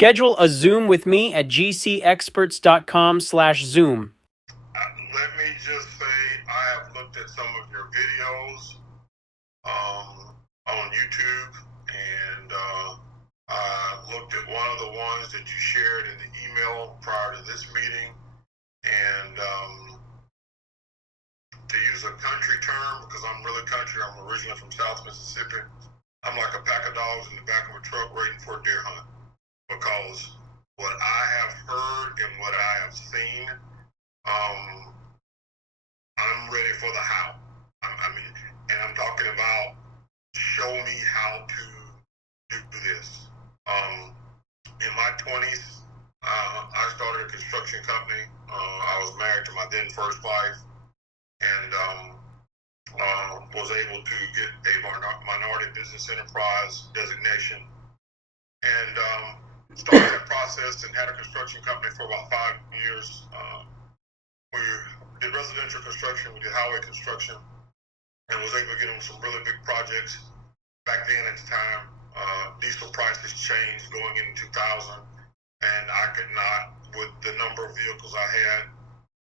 Schedule a Zoom with me at GCExperts.com/Zoom. Let me just say I have looked at some of your videos on YouTube, and I looked at one of the ones that you shared in the email prior to this meeting, and to use a country term, because I'm really country, I'm originally from South Mississippi, I'm like a pack of dogs in the back of a truck waiting for a deer hunt, because what I have heard and what I have seen, I'm ready for the how. And I'm talking about show me how to do this. In my 20s, I started a construction company. I was married to my then first wife, and was able to get a minority business enterprise designation, and started that process and had a construction company for about 5 years. We did residential construction, we did highway construction, and was able to get on some really big projects. Back then at the time, diesel prices changed going into 2000, and I could not, with the number of vehicles I had,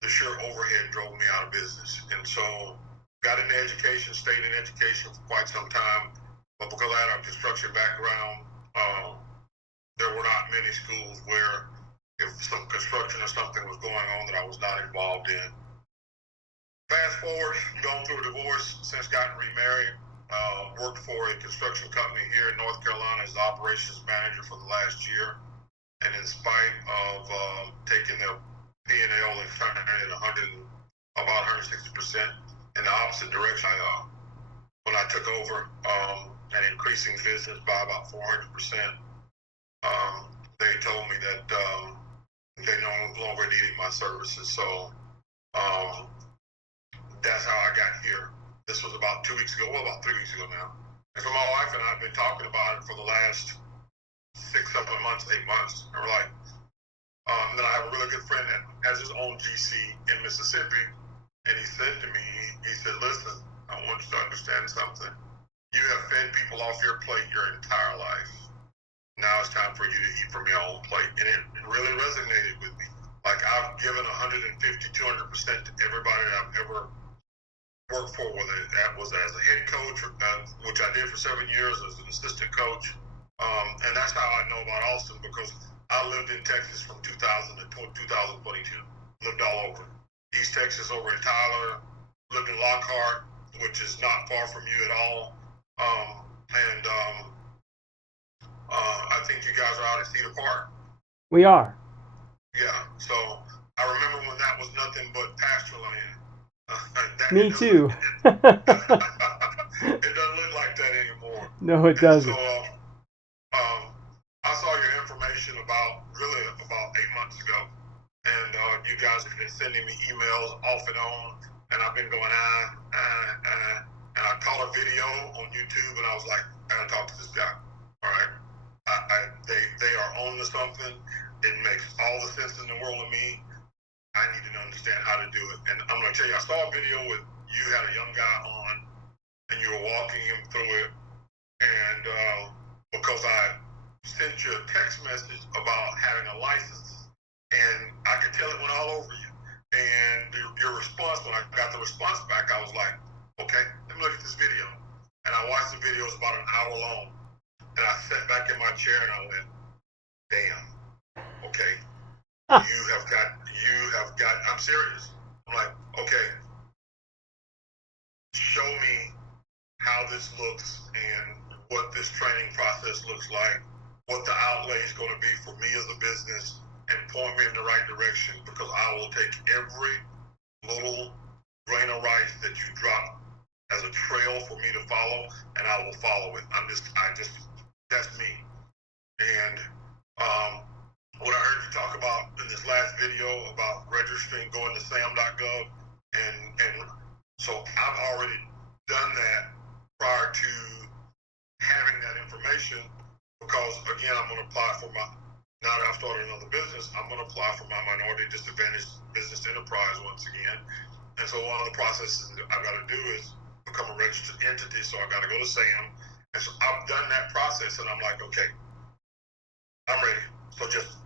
the sheer overhead drove me out of business. And so got into education, stayed in education for quite some time, but because I had a construction background, there were not many schools where if some construction or something was going on that I was not involved in. Fast forward, gone through a divorce, since gotten remarried, worked for a construction company here in North Carolina as the operations manager for the last year. And in spite of taking the P&L and turning it about 160% in the opposite direction, when I took over and increasing business by about 400%, they told me that they no longer needed my services. So that's how I got here. This was about 2 weeks ago, well, about 3 weeks ago now. And so my wife and I have been talking about it for the last 6, 7 months, 8 months. And we're like, and then I have a really good friend that has his own GC in Mississippi. And he said to me, he said, listen, I want you to understand something. You have fed people off your plate your entire life. Now it's time for you to eat from your own plate. And it really resonated with me. Like, I've given 150, 200% to everybody that I've ever worked for, whether that was as a head coach, which I did for 7 years as an assistant coach. And that's how I know about Austin, because I lived in Texas from 2000 to 2022. Lived all over. East Texas, over in Tyler. Lived in Lockhart, which is not far from you at all. I think you guys are out at Cedar Park. We are. Yeah, so I remember when that was nothing but pasture land. Me too. It doesn't look like that anymore. No, it doesn't. So I saw your information about 8 months ago, and you guys have been sending me emails off and on, and I've been going and I caught a video on YouTube, and I was like, I gotta talk to this guy. All right, they are on to something. It makes all the sense in the world to me. I need to understand how to do it. And I'm going to tell you, I saw a video with you had a young guy on, and you were walking him through it. And because I sent you a text message about having a license, and I could tell it went all over you. And your response, when I got the response back, I was like, okay, let me look at this video. And I watched the video. It was about an hour long. And I sat back in my chair and I went, damn, okay. You have got, I'm serious. I'm like, okay, show me how this looks and what this training process looks like, what the outlay is going to be for me as a business, and point me in the right direction, because I will take every little grain of rice that you drop as a trail for me to follow, and I will follow it. That's me. And what I heard you talk about in this last video about registering, going to sam.gov, and so I've already done that prior to having that information, because again, I'm going to apply for now that I've started another business, I'm going to apply for my minority disadvantaged business enterprise once again. And so one of the processes that I've got to do is become a registered entity, so I've got to go to SAM. And so I've done that process, and I'm like, okay, I'm ready. So just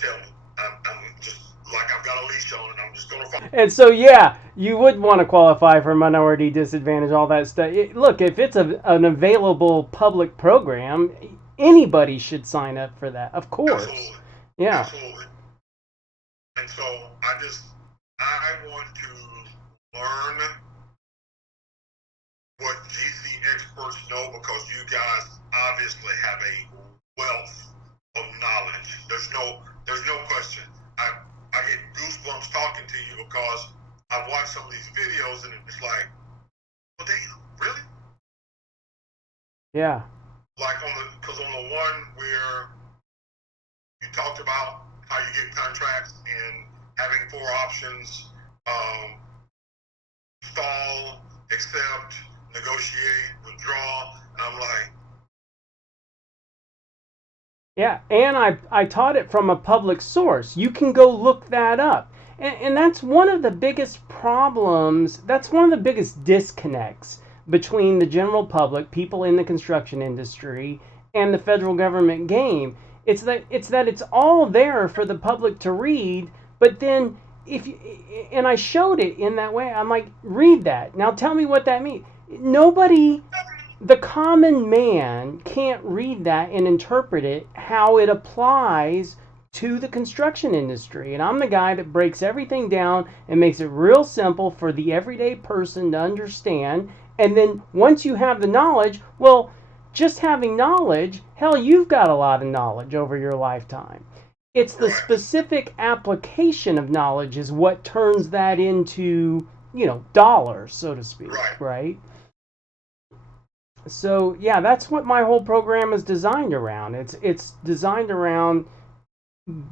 tell me. I'm just like I've got a leash on, and I'm just gonna follow. And so, yeah, you would want to qualify for minority disadvantage, all that stuff. Look, if it's an available public program, anybody should sign up for that, of course. Absolutely. Yeah. Absolutely. And so I want to learn what GC experts know, because you guys obviously have a wealth of knowledge. There's no question. I get goosebumps talking to you because I've watched some of these videos and it's like, well, damn, really? Yeah. Like because on the one where you talked about how you get contracts and having 4 options, stall, accept, negotiate, withdraw, and I'm like, Yeah, and I taught it from a public source. You can go look that up. And that's one of the biggest problems, that's one of the biggest disconnects between the general public, people in the construction industry, and the federal government game. It's all there for the public to read, but then if you, and I showed it in that way. I'm like, read that. Now tell me what that means. Nobody, the common man can't read that and interpret it how it applies to the construction industry. And I'm the guy that breaks everything down and makes it real simple for the everyday person to understand. And then once you have the knowledge, well, just having knowledge, hell, you've got a lot of knowledge over your lifetime. It's the specific application of knowledge is what turns that into, dollars, so to speak, right? So yeah, that's what my whole program is designed around. It's designed around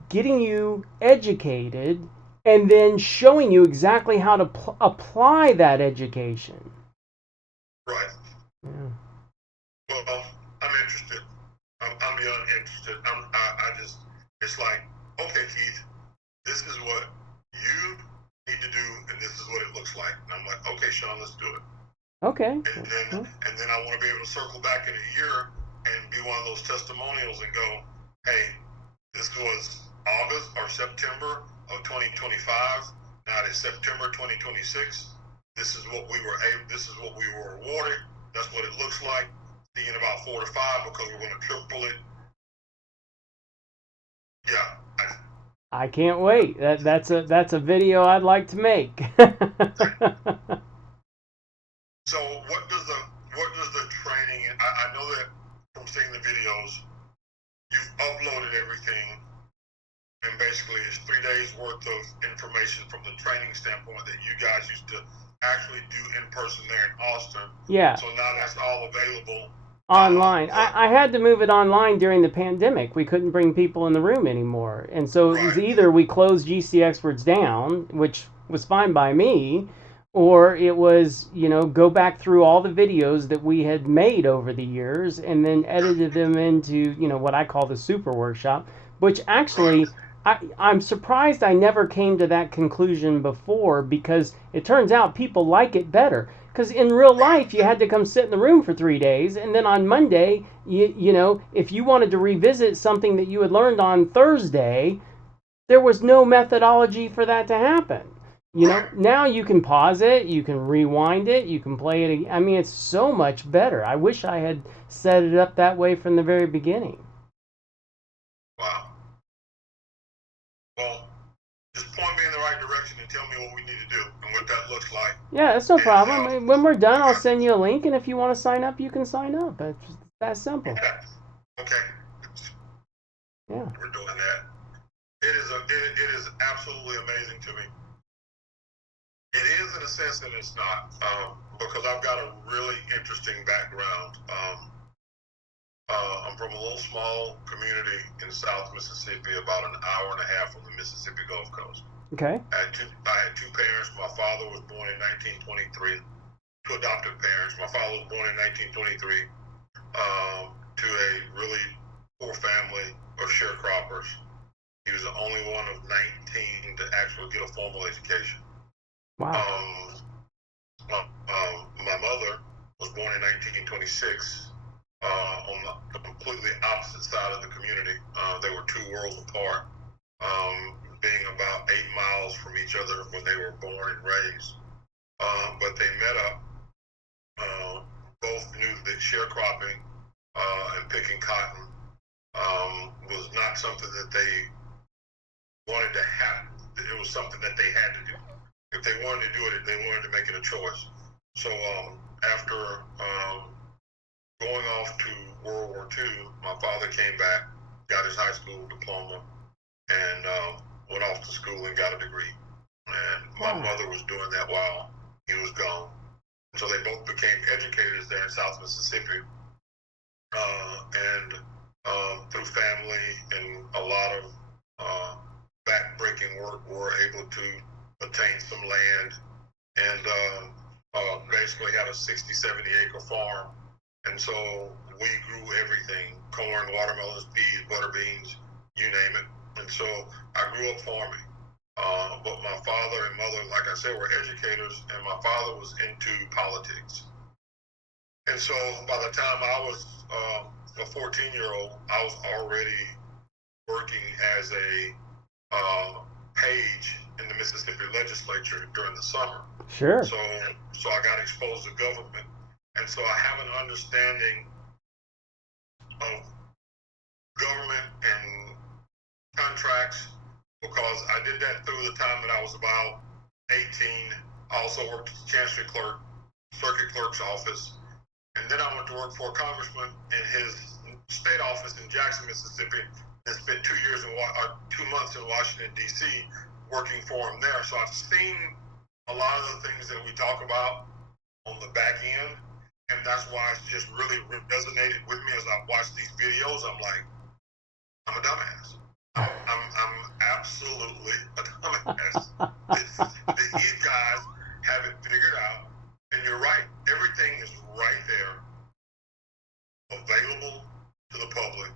getting you educated and then showing you exactly how to apply that education. right. Yeah. Well, I'm interested. I'm beyond interested. It's like, okay, Keith, this is what you need to do, and this is what it looks like. And I'm like, okay, Sean, let's do it. Okay. And then I want to be able to circle back in a year and be one of those testimonials and go, hey, this was August or September of 2025. Now it is September 2026. This is what we were awarded. That's what it looks like. See in about 4 to 5, because we're going to triple it. Yeah. I can't wait. That's a video I'd like to make. So what does the training? I know that from seeing the videos, you've uploaded everything, and basically it's 3 days worth of information from the training standpoint that you guys used to actually do in person there in Austin. Yeah. So now that's all available online. I had to move it online during the pandemic. We couldn't bring people in the room anymore. And so it was either we closed GCExperts down, which was fine by me, or it was, go back through all the videos that we had made over the years and then edited them into, what I call the super workshop, which actually I'm surprised I never came to that conclusion before, because it turns out people like it better. Because in real life, you had to come sit in the room for 3 days, and then on Monday, if you wanted to revisit something that you had learned on Thursday, there was no methodology for that to happen. Now you can pause it, you can rewind it, you can play it. I mean, it's so much better. I wish I had set it up that way from the very beginning. Wow. Well, just point me in the right direction and tell me what we need to do and what that looks like. Yeah, that's no problem. When we're done, I'll send you a link, and if you want to sign up, you can sign up. It's just that simple. Okay. Yeah. We're doing that. It is absolutely amazing to me. It is in a sense, and it's not, because I've got a really interesting background. I'm from a little small community in South Mississippi, about an hour and a half from the Mississippi Gulf Coast. Okay. I had 2 parents. My father was born in 1923. 2 adoptive parents. My father was born in 1923 to a really poor family of sharecroppers. He was the only one of 19 to actually get a formal education. Wow. My mother was born in 1926. on the completely opposite side of the community. They were two worlds apart, being about 8 miles from each other when they were born and raised. But they met up. Both knew that sharecropping and picking cotton was not something that they wanted to happen. It was something that they had to do. If they wanted to do it, they wanted to make it a choice. So after going off to World War II, my father came back, got his high school diploma, and went off to school and got a degree. And my mother was doing that while he was gone. So they both became educators there in South Mississippi. And through family and a lot of back-breaking work, were able to obtain some land and basically had a 60, 70 acre farm. And so we grew everything: corn, watermelons, peas, butter beans, you name it. And so I grew up farming. But my father and mother, like I said, were educators, and my father was into politics. And so by the time I was a 14-year-old, I was already working as a page in the Mississippi legislature during the summer. Sure. So I got exposed to government. And so I have an understanding of government and contracts, because I did that through the time that I was about 18. I also worked as Chancery Clerk, Circuit Clerk's office. And then I went to work for a congressman in his state office in Jackson, Mississippi, and spent 2 months in Washington, D.C., working for him there. So I've seen a lot of the things that we talk about on the back end. And that's why it's just really resonated with me as I watch these videos. I'm like, I'm a dumbass. I'm absolutely a dumbass. These guys have it figured out. And you're right. Everything is right there, available to the public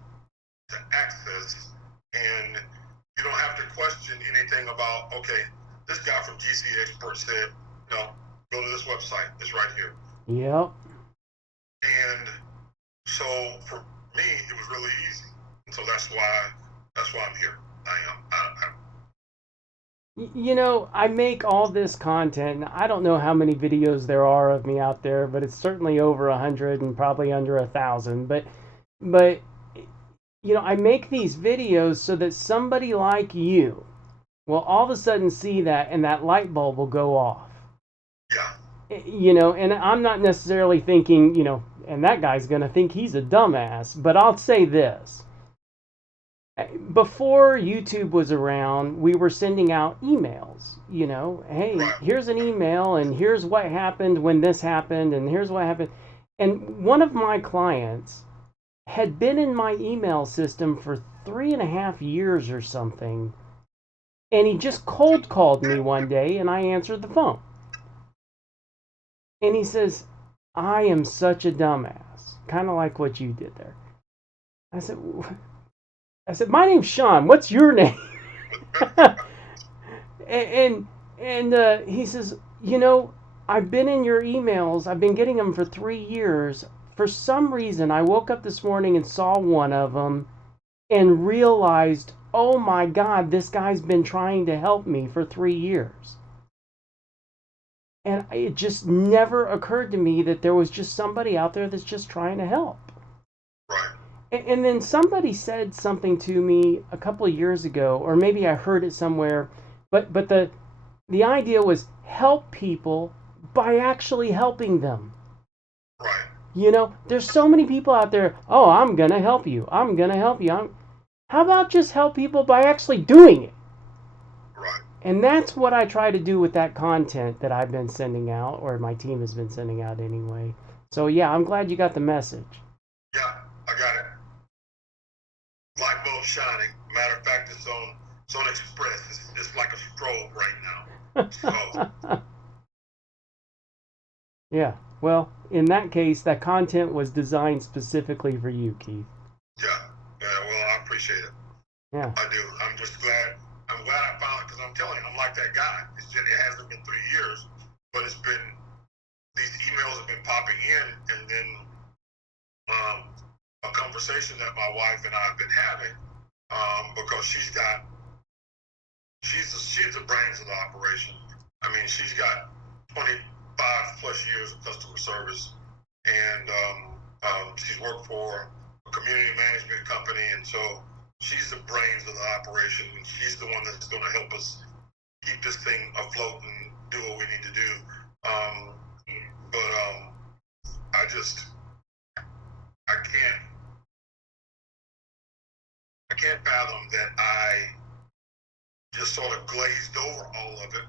to access. And you don't have to question anything about, okay, this guy from GCExperts said, no, go to this website. It's right here. Yep. And so for me, it was really easy. And so that's why I'm here. You know, I make all this content. I don't know how many videos there are of me out there, but it's certainly over 100 and probably under 1,000. But you know, I make these videos so that somebody like you will all of a sudden see that, and that light bulb will go off. Yeah. You know, and I'm not necessarily thinking, you know, and that guy's going to think he's a dumbass, but I'll say this. Before YouTube was around, we were sending out emails, you know, hey, here's an email, and here's what happened when this happened, and here's what happened. And one of my clients had been in my email system for 3.5 years or something, and he just cold called me one day, and I answered the phone. And he says, I am such a dumbass, kind of like what you did there. I said, my name's Sean. What's your name? and he says, you know, I've been in your emails. I've been getting them for 3 years. For some reason, I woke up this morning and saw one of them and realized, oh my God, this guy's been trying to help me for 3 years. And it just never occurred to me that there was just somebody out there that's just trying to help. Right. And then somebody said something to me a couple of years ago, or maybe I heard it somewhere, but the idea was help people by actually helping them. Right. You know, there's so many people out there, oh, I'm going to help you. I'm going to help you. How about just help people by actually doing it? Right. And that's what I try to do with that content that I've been sending out, or my team has been sending out anyway. So yeah, I'm glad you got the message. Yeah, I got it. Light bulb shining. Matter of fact, it's on Express. It's like a strobe right now. So. Yeah. Well, in that case, that content was designed specifically for you, Keith. Yeah. Well, I appreciate it. Yeah. I do. I'm just glad. I'm glad I found it, because I'm telling you, I'm like that guy. It's just, it hasn't been 3 years, but it's been, these emails have been popping in, and then a conversation that my wife and I have been having, because she's the brains of the operation. I mean, she's got 25 plus years of customer service, and she's worked for a community management company, and so she's the brains of the operation, and she's the one that's going to help us keep this thing afloat and do what we need to do. I can't fathom that I just sort of glazed over all of it,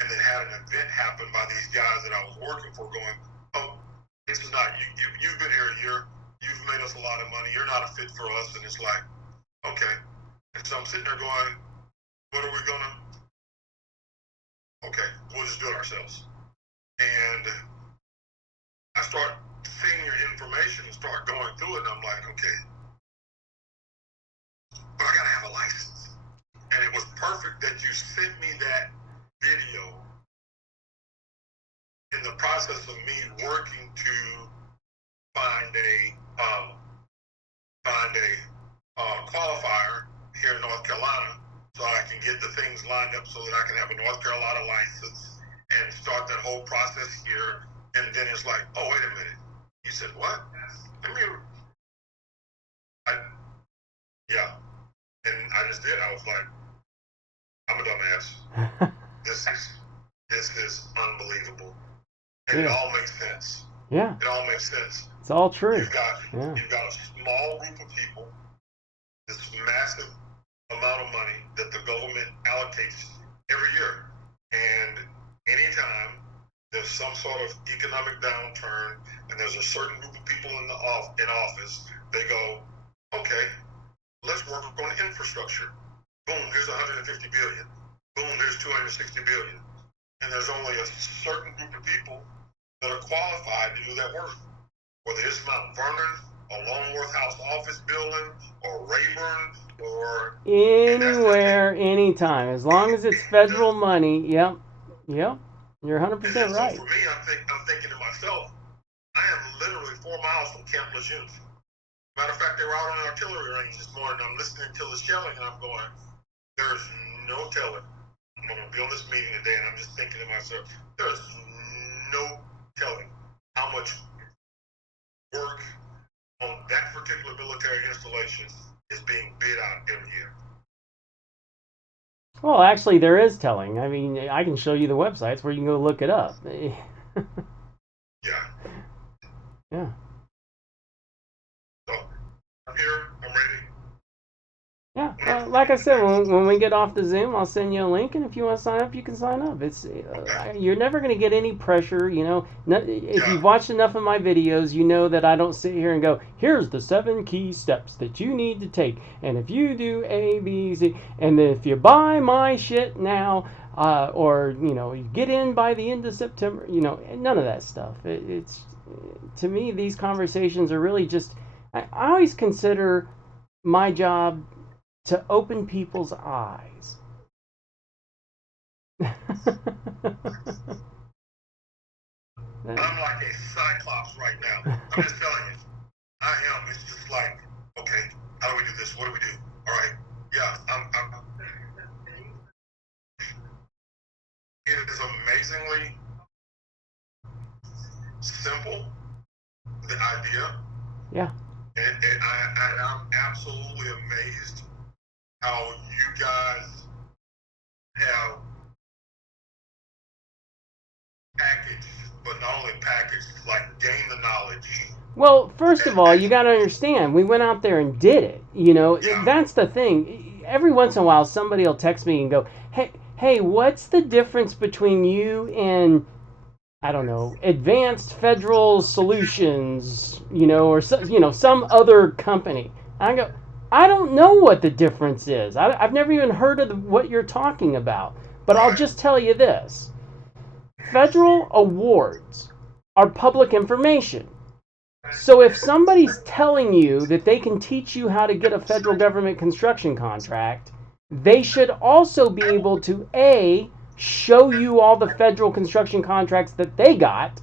and then had an event happen by these guys that I was working for, going, "Oh, this is not you. You've been here a year. You've made us a lot of money. You're not a fit for us." And it's like, okay. And so I'm sitting there going, "What are we gonna? Okay, we'll just do it ourselves." And I start seeing your information and start going through it, and I'm like, okay, but I gotta have a license. And it was perfect that you sent me that video in the process of me working to find a qualifier here in North Carolina, so I can get the things lined up so that I can have a North Carolina license and start that whole process here. And then it's like, oh, wait a minute. You said what? Yeah. And I just did. I was like, I'm a dumbass. This is unbelievable. And it all makes sense. Yeah. It all makes sense. It's all true. You've got a small group of people, this massive amount of money that the government allocates every year. And anytime there's some sort of economic downturn and there's a certain group of people in office, they go, okay, let's work on infrastructure. Boom, here's 150 billion. Boom, there's 260 billion. And there's only a certain group of people that are qualified to do that work. Whether it's Mount Vernon, or Longworth House office building, or Rayburn, or anywhere, anytime, as long as it's federal money. Yep. You're 100% right. So for me, I'm thinking to myself, I am literally 4 miles from Camp Lejeune. Matter of fact, they were out on the artillery range this morning. I'm listening to the shelling, and I'm going, there's no telling. I'm going to be on this meeting today, and I'm just thinking to myself, there's no telling how much work on that particular military installation is being bid out every year. Well, actually, there is telling. I mean, I can show you the websites where you can go look it up. Yeah. Yeah. So, I'm here. I'm ready. Yeah, like I said, when we get off the Zoom, I'll send you a link, and if you want to sign up, you can sign up. It's you're never going to get any pressure, you know. If you've watched enough of my videos, you know that I don't sit here and go, here's the 7 key steps that you need to take, and if you do A, B, Z, and if you buy my shit now, or, you know, you get in by the end of September, you know, none of that stuff. It's to me, these conversations are really just, I always consider my job to open people's eyes. I'm like a cyclops right now. I'm just telling you. I am. It's just like, okay, how do we do this? What do we do? All right. Yeah, it is amazingly simple, the idea. Yeah. And I'm absolutely amazed how you guys have packaged, but not only packaged, like gain the knowledge. Well, first of all, you got to understand, we went out there and did it. You know, that's the thing. Every once in a while, somebody will text me and go, hey, what's the difference between you and, I don't know, Advanced Federal Solutions, you know, or some other company? I go, I don't know what the difference is. I've never even heard of what you're talking about. But I'll just tell you this. Federal awards are public information. So if somebody's telling you that they can teach you how to get a federal government construction contract, they should also be able to, A, show you all the federal construction contracts that they got,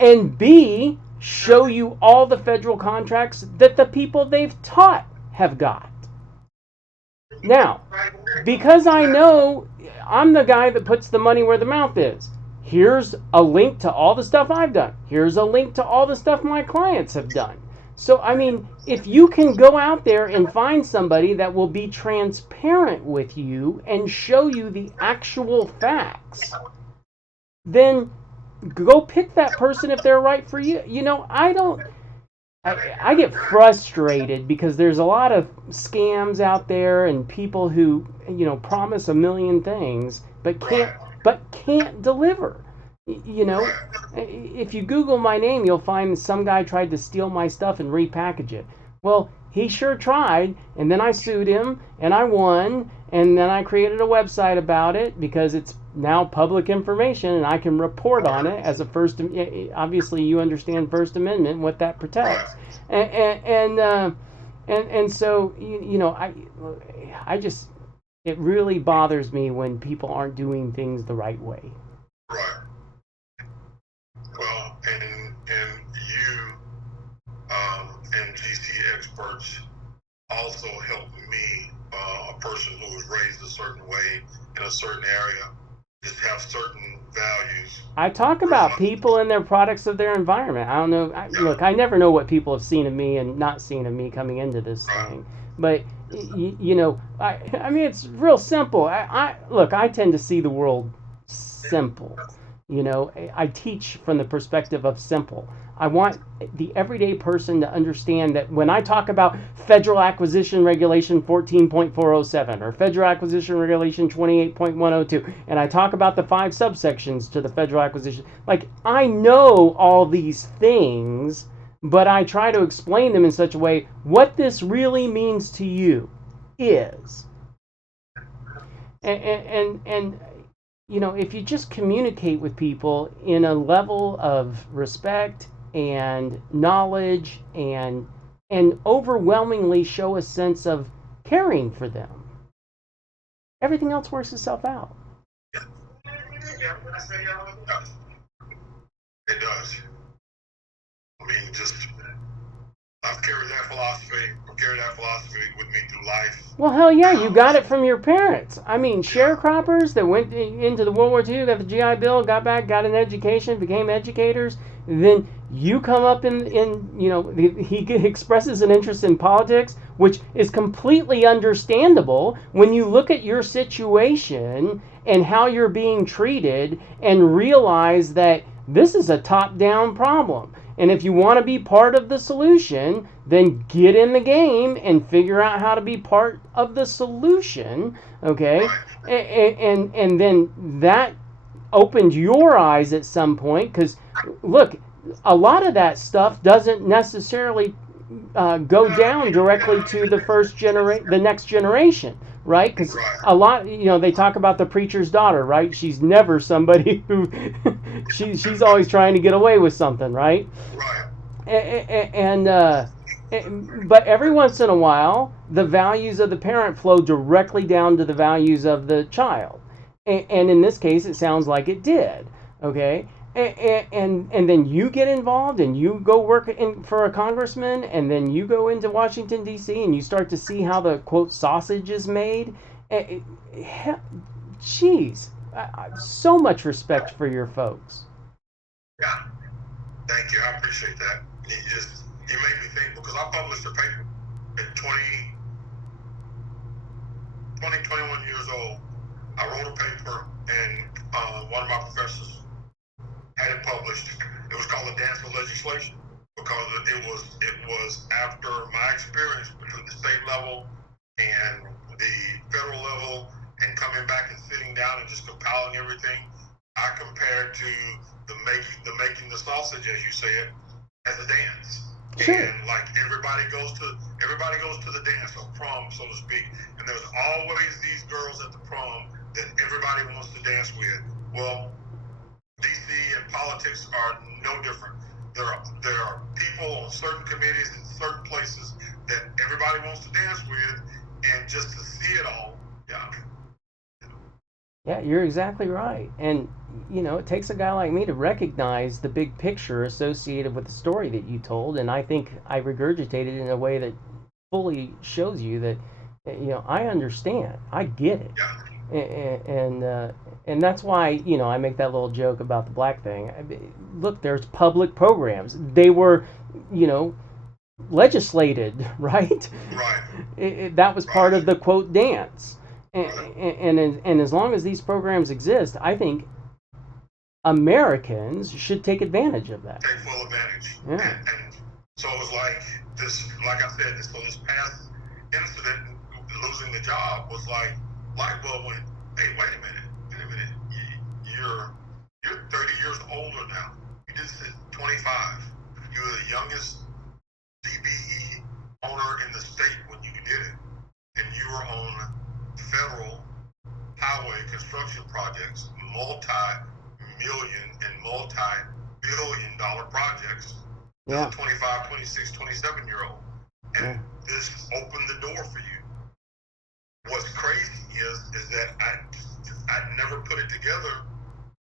and B, show you all the federal contracts that the people they've taught have got. Now, because I know I'm the guy that puts the money where the mouth is, here's a link to all the stuff I've done. Here's a link to all the stuff my clients have done. So, I mean, if you can go out there and find somebody that will be transparent with you and show you the actual facts, then go pick that person if they're right for you. You know, I get frustrated because there's a lot of scams out there and people who, you know, promise a million things but can't deliver. You know, if you Google my name, you'll find some guy tried to steal my stuff and repackage it. Well, he sure tried, and then I sued him, and I won, and then I created a website about it because it's now public information, and I can report on it as a first. Obviously, you understand First Amendment, what that protects, and so you know, I just, it really bothers me when people aren't doing things the right way. Right. Well, and you and GCExperts also helped me, a person who was raised a certain way in a certain area, just have certain values. I talk about people and their products of their environment. I don't know. Look, I never know what people have seen of me and not seen of me coming into this thing. But, you know, I mean, it's real simple. Look, I tend to see the world simple. You know, I teach from the perspective of simple. I want the everyday person to understand that when I talk about Federal Acquisition Regulation 14.407 or Federal Acquisition Regulation 28.102, and I talk about the 5 subsections to the Federal Acquisition, like, I know all these things, but I try to explain them in such a way, what this really means to you is. And you know, if you just communicate with people in a level of respect and knowledge and overwhelmingly show a sense of caring for them, everything else works itself out. It does. I mean, just, I've carried that philosophy with me through life. Well, hell yeah, you got it from your parents. I mean, sharecroppers that went into the World War II, got the GI Bill, got back, got an education, became educators. Then you come up in you know, he expresses an interest in politics, which is completely understandable when you look at your situation and how you're being treated and realize that this is a top-down problem. And if you want to be part of the solution, then get in the game and figure out how to be part of the solution, okay? And then that opened your eyes at some point, because look, a lot of that stuff doesn't necessarily go down directly to the next generation, right? Because a lot, you know, they talk about the preacher's daughter, right? She's never somebody who she's always trying to get away with something, right? But every once in a while, the values of the parent flow directly down to the values of the child, and in this case, it sounds like it did. Okay. And then you get involved and you go work for a congressman, and then you go into Washington, D.C., and you start to see how the, quote, sausage is made. Jeez, so much respect for your folks. Yeah, thank you. I appreciate that. You made me think, because I published a paper at 21 years old. I wrote a paper, and one of my professors had it published. It was called the Dance of Legislation, because it was after my experience between the state level and the federal level, and coming back and sitting down and just compiling everything. I compared to the making the sausage, as you said, as a dance. Sure. And like everybody goes to the dance, or prom, so to speak, and there's always these girls at the prom that everybody wants to dance with. Well, DC and politics are no different. There are people on certain committees in certain places that everybody wants to dance with, and just to see it all, yeah. Yeah, you're exactly right. And, it takes a guy like me to recognize the big picture associated with the story that you told. And I think I regurgitated it in a way that fully shows you that, I understand. I get it. Yeah. And that's why, I make that little joke about the black thing. Look, there's public programs. They were, you know, legislated, right? Right. That was part Right. of the quote dance. Right. And as long as these programs exist, I think Americans should take advantage of that. Take full advantage. Yeah. And so it was like this, like I said, this past incident, losing the job, was like light bulb went, hey, wait a minute. You're 30 years older now. You just hit 25. You were the youngest DBE owner in the state when you did it. And you were on federal highway construction projects, multi-million and multi-billion dollar projects to Yeah. the 25, 26, 27-year-old. And Yeah. this opened the door for you. What's crazy is that I never put it together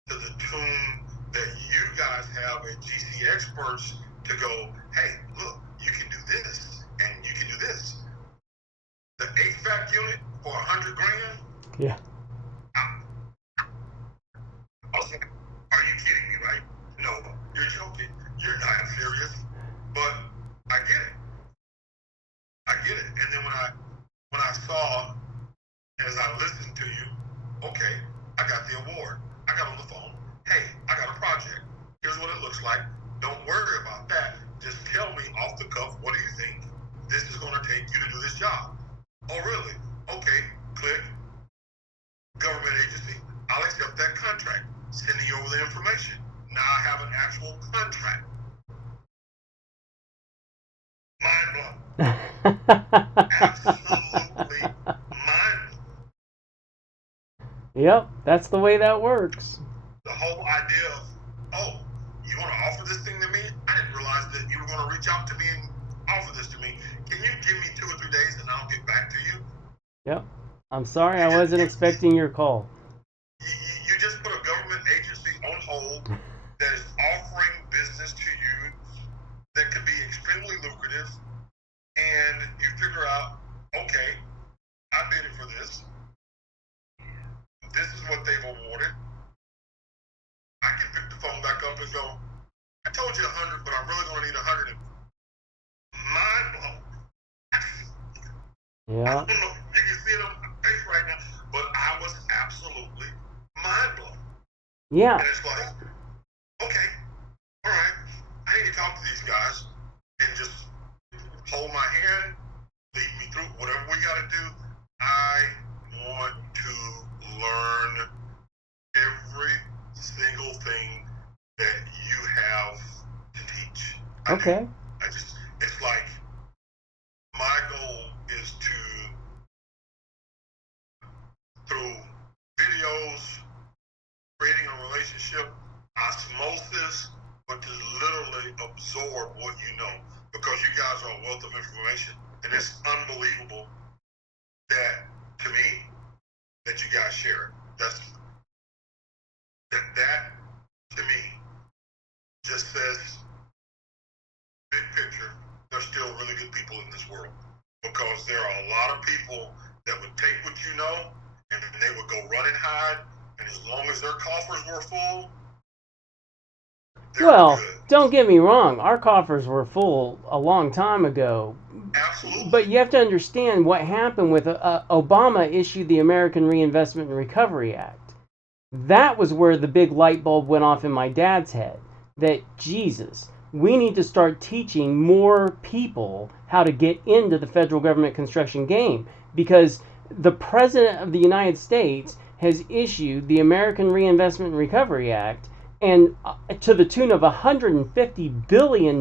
to the tune that you guys have at GCExperts to go, hey, look, you can do this and you can do this. The HVAC unit for $100,000. Yeah. I was like, are you kidding me, right? No, you're joking. You're not serious. But I get it. I get it. And then when I saw, as I listened to you, okay, I got the award. I got on the phone. Hey, I got a project. Here's what it looks like. Don't worry about that. Just tell me off the cuff, what do you think this is going to take you to do this job? Oh, really? Okay, click. Government agency, I'll accept that contract. Sending you over the information. Now I have an actual contract. Mind blown. Absolutely mind blown. Yep, that's the way that works. The whole idea of, oh, you want to offer this thing to me? I didn't realize that you were going to reach out to me and offer this to me. Can you give me 2 or 3 days and I'll get back to you? Yep. I'm sorry I wasn't expecting your call. You just put a government agency on hold that is offering business to you that could be extremely lucrative, and you figure out, okay, I bid it for this. This is what they've awarded. I can pick the phone back up and go, I told you 100, but I'm really going to need 100. Mind blown. Yeah. I don't know. You can see it on my face right now, but I was absolutely mind blown. Yeah. And it's like, okay, all right, I need to talk to these guys and just hold my hand, lead me through whatever we got to do. I want to learn every single thing that you have to teach. Okay. It's like my goal is to, through videos, creating a relationship, osmosis, but to literally absorb what you know, because you guys are a wealth of information, and it's unbelievable that, to me, that you guys share it. That to me just says, big picture, there's still really good people in this world, because there are a lot of people that would take what you know and they would go run and hide, and as long as their coffers were full, Well, good. don't get me wrong, our coffers were full a long time ago. Absolutely. But you have to understand what happened with Obama issued the American Reinvestment and Recovery Act. That was where the big light bulb went off in my dad's head. That, Jesus, we need to start teaching more people how to get into the federal government construction game, because the President of the United States has issued the American Reinvestment and Recovery Act, and to the tune of $150 billion,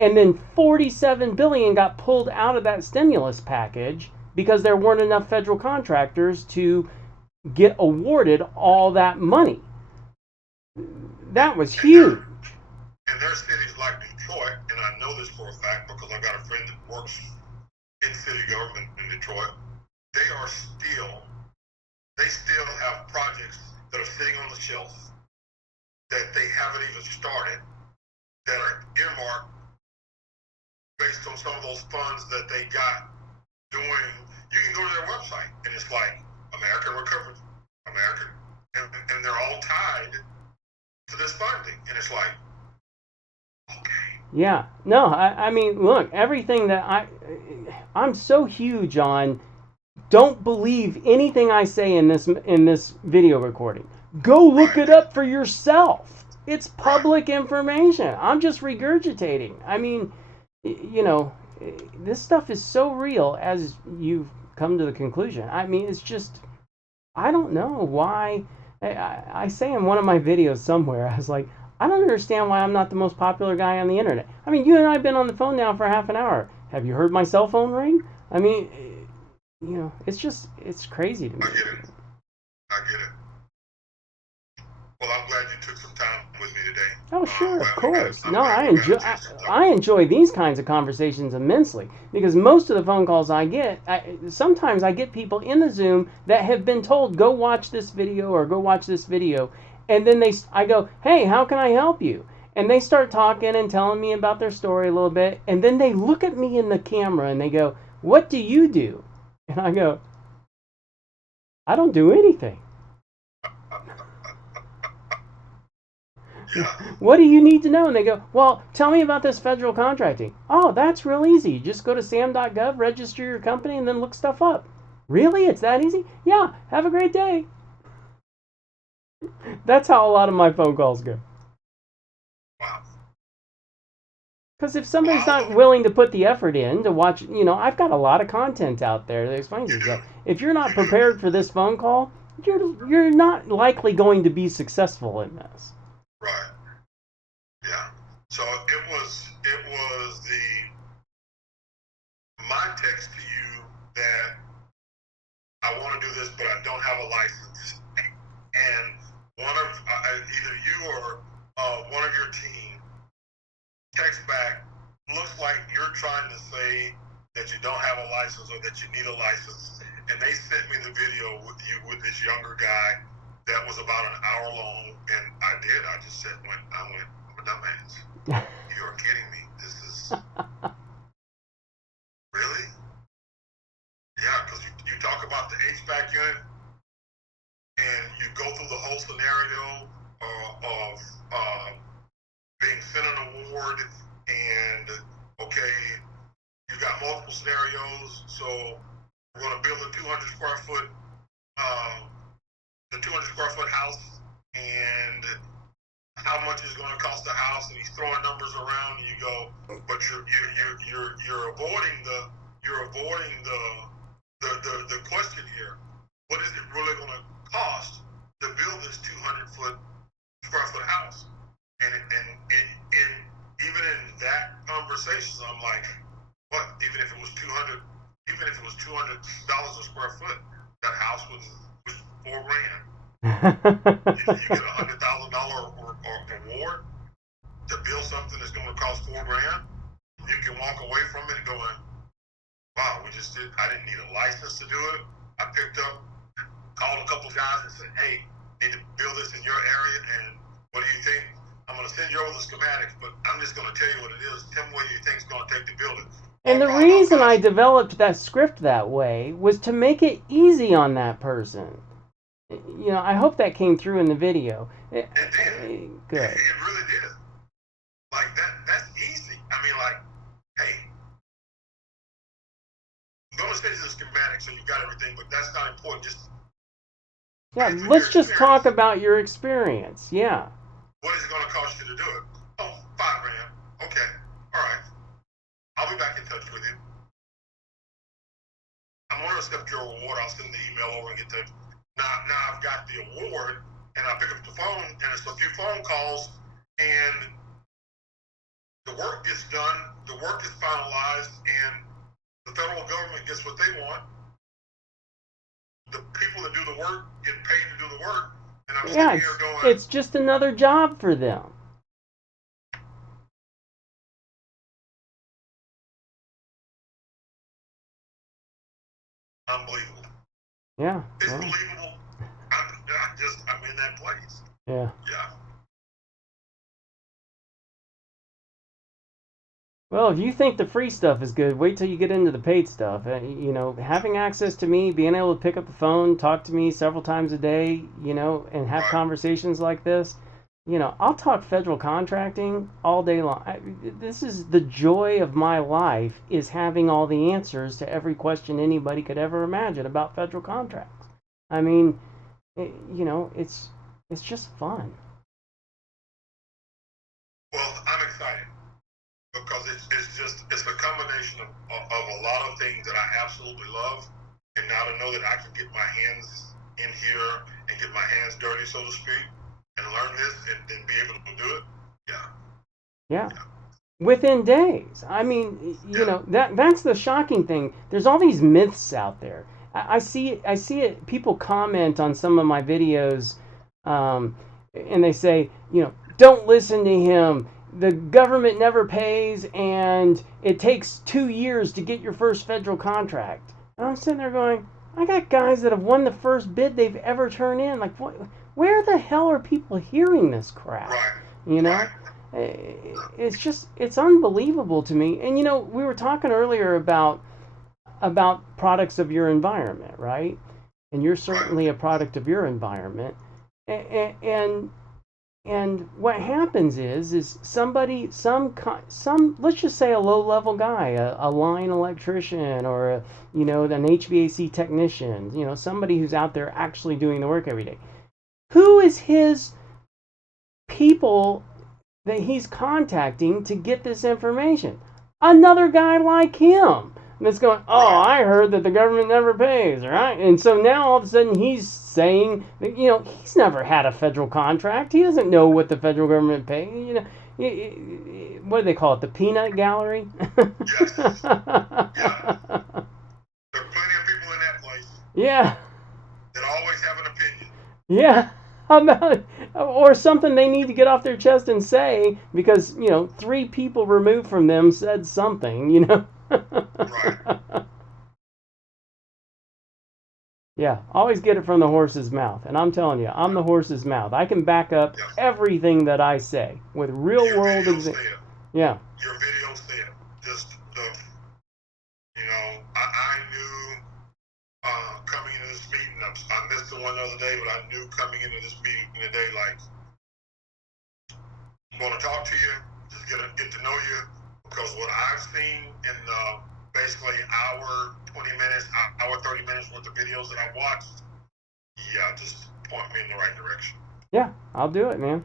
and then $47 billion got pulled out of that stimulus package because there weren't enough federal contractors to get awarded all that money. That was huge. And there are cities like Detroit, and I know this for a fact because I've got a friend that works in city government in Detroit. They are still they still have projects that are sitting on the shelf that they haven't even started, that are earmarked based on some of those funds that they got doing. You can go to their website and it's like American Recovery, American, and they're all tied to this funding, and it's like, okay. Yeah. No, I mean, look, everything that I'm so huge on. Don't believe anything I say in this video recording. Go look it up for yourself. It's public information. I'm just regurgitating. I mean, this stuff is so real, as you've come to the conclusion. I mean, it's just, I don't know why. I say in one of my videos somewhere, I was like, I don't understand why I'm not the most popular guy on the internet. I mean, you and I have been on the phone now for half an hour. Have you heard my cell phone ring? I mean, it's crazy to me. I get it. I get it. Well, I'm glad you took some time with me today. Oh, sure, of course. No, I enjoy these kinds of conversations immensely, because most of the phone calls I get, sometimes I get people in the Zoom that have been told, go watch this video or go watch this video, and then I go, hey, how can I help you? And they start talking and telling me about their story a little bit, and then they look at me in the camera and they go, what do you do? And I go, I don't do anything. Yeah. What do you need to know? And they go, well, tell me about this federal contracting. Oh, that's real easy. Just go to sam.gov, register your company, and then look stuff up. Really? It's that easy? Yeah, have a great day. That's how a lot of my phone calls go. Wow. Because if somebody's not willing to put the effort in to watch, I've got a lot of content out there that explains it. So if you're not prepared for this phone call, you're not likely going to be successful in this. Right. Yeah. So it was my text to you that I want to do this, but I don't have a license, and one of either you or one of your team text back, looks like you're trying to say that you don't have a license or that you need a license, and they sent me the video with this younger guy that was about an hour long, and I just said, I'm a dumbass. You are kidding me. This is really? Yeah, because you talk about the HVAC unit, and you go through the whole scenario of being sent an award, and okay, you got multiple scenarios, so we're going to build a 200 square foot house, and how much is going to cost the house, and he's throwing numbers around, and you go, but you're avoiding the question here. What is it really going to cost to build this 200 square foot house? And even in that conversation, I'm like, what? Even if it was $200 a square foot, that house was $4,000. You get $100,000 award to build something that's going to cost $4,000. You can walk away from it going, wow, I didn't need a license to do it. I called a couple guys and said, hey, need to build this in your area, and what do you think? I'm going to send you over the schematics, but I'm just going to tell you what it is. Tell me what you think it's going to take to build it. And the reason I developed that script that way was to make it easy on that person. I hope that came through in the video. It did. Good. It really did. Like, that's easy. I mean, like, hey, I'm going to send you the schematics so you've got everything, but that's not important. Let's just talk about your experience. Yeah. What is it going to cost you to do it? Oh, $5,000. Okay. All right. I'll be back in touch with you. I'm going to accept your award. I'll send the email over and get the. Now I've got the award, and I pick up the phone, and it's a few phone calls, and the work gets done, the work is finalized, and the federal government gets what they want. The people that do the work get paid to do the work, and I'm sitting here going, it's just another job for them. Unbelievable. Yeah. It's believable. in that place. Yeah. Yeah. Well, if you think the free stuff is good, wait till you get into the paid stuff. Having access to me, being able to pick up the phone, talk to me several times a day, and have Right. conversations like this, I'll talk federal contracting all day long. This is the joy of my life, is having all the answers to every question anybody could ever imagine about federal contracts. I mean, it's just fun. Well, I'm excited because it's a combination of a lot of things that I absolutely love, and now to know that I can get my hands in here and get my hands dirty, so to speak, and learn this and be able to do it. Yeah. Yeah. Within days. I mean, that's the shocking thing. There's all these myths out there. I see it. People comment on some of my videos, and they say, don't listen to him. The government never pays, and it takes 2 years to get your first federal contract. And I'm sitting there going, I got guys that have won the first bid they've ever turned in. Like, what? Where the hell are people hearing this crap? Right. You know? Right. It's unbelievable to me. And we were talking earlier about products of your environment, right? And you're certainly a product of your environment. And what happens is somebody, some let's just say a low-level guy, a line electrician, or an HVAC technician, somebody who's out there actually doing the work every day. Who is his people that he's contacting to get this information? Another guy like him that's going, oh, I heard that the government never pays, right? And so now all of a sudden he's saying that, he's never had a federal contract. He doesn't know what the federal government pays. What do they call it? The peanut gallery? Yes. Yeah. There are plenty of people in that place. Yeah. That always have an opinion. Yeah. Or something they need to get off their chest and say because, 3 people removed from them said something, Right. Yeah, always get it from the horse's mouth. And I'm telling you, I'm the horse's mouth. I can back up everything that I say with real world examples. Yeah. Your video said just I knew coming into this meeting, I missed the one the other day, but I knew coming into this meeting today, like, I'm going to talk to you, just get to know you, because what I've seen in basically hour 20 minutes, hour 30 minutes worth of videos that I've watched, just point me in the right direction. Yeah, I'll do it, man.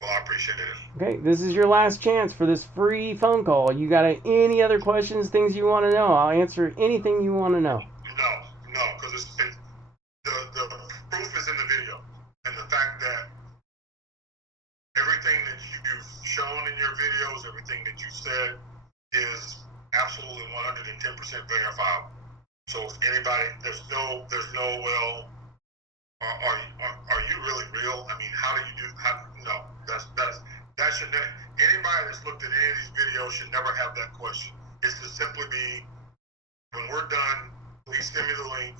Well, I appreciate it. Okay, this is your last chance for this free phone call. You got any other questions, things you want to know? I'll answer anything you want to know. No, because the proof is in the video, and the fact that everything that you've shown in your videos, everything that you said, is absolutely 110% verifiable. So if anybody, there's no well, are you really real? I mean, how do you do? No, that should anybody that's looked at any of these videos should never have that question. It's to simply be, when we're done, please send me the link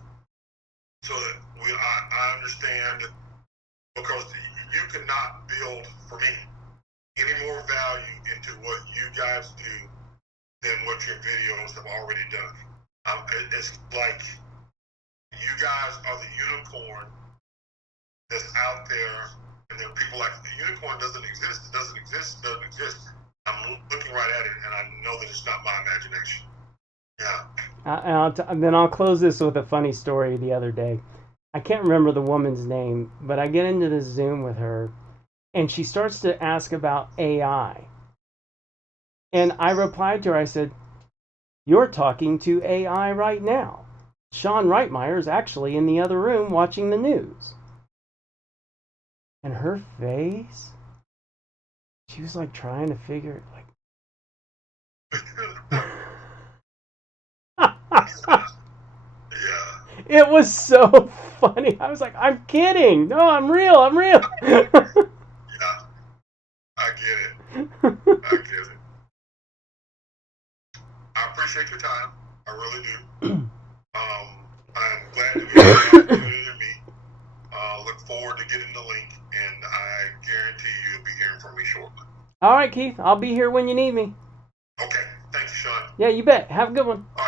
so that I understand, because you cannot build, for me, any more value into what you guys do than what your videos have already done. It's like you guys are the unicorn that's out there, and there are people like, the unicorn doesn't exist. It doesn't exist. I'm looking right at it, and I know that it's not my imagination. Yeah. Then I'll close this with a funny story the other day. I can't remember the woman's name, but I get into this Zoom with her, and she starts to ask about AI. And I replied to her, I said, you're talking to AI right now. Sean Reitmeyer is actually in the other room watching the news. And her face, she was like trying to figure it, like, it was so funny. I was like, I'm kidding. No, I'm real. Yeah, I get it. I appreciate your time. I really do. I'm glad that we had the opportunity to meet. Look forward to getting All right, Keith. I'll be here when you need me. Okay. Thanks, Sean. Yeah, you bet. Have a good one. All right.